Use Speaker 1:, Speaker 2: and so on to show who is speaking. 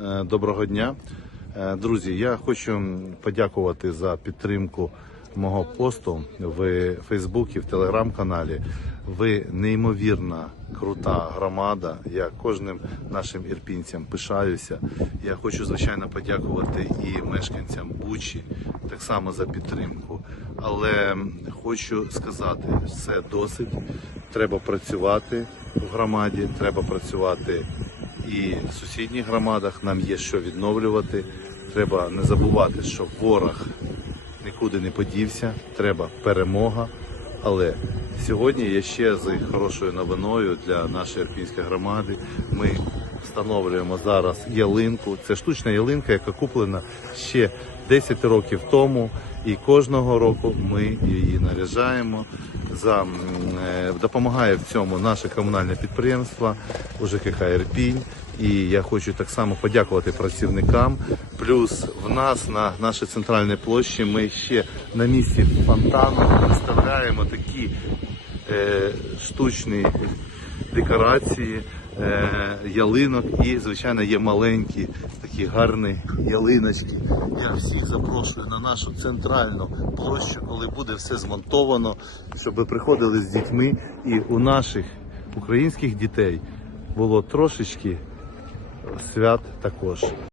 Speaker 1: Е, Доброго дня. Е, Друзі, я хочу подякувати за підтримку мого посту в Фейсбуці, в телеграм-каналі. Ви неймовірна крута громада. Я кожним нашим ірпінцям пишаюся. Я хочу звичайно подякувати і мешканцям Бучі так само за підтримку. Але хочу сказати, все досить. Треба працювати в громаді, треба працювати і в сусідніх громадах. Нам є що відновлювати. Треба не забувати, що ворог нікуди не подівся, треба перемога. Але сьогодні є ще з хорошою новиною для нашої ірпінської громади. Ми встановлюємо зараз ялинку. Це штучна ялинка, яка куплена ще 10 років тому. І кожного року ми її наряжаємо. За, е, допомагає в цьому наше комунальне підприємство УЖКХ Ірпінь. І я хочу так само подякувати працівникам. Плюс в нас на нашій центральній площі ми ще на місці фонтану виставляємо такі е, штучні декорації, е, ялинок і, звичайно, є маленькі такі гарні ялиночки. Я всіх запрошую на нашу центральну площу, коли буде все змонтовано, щоб приходили з дітьми і у наших українських дітей було трошечки свят також.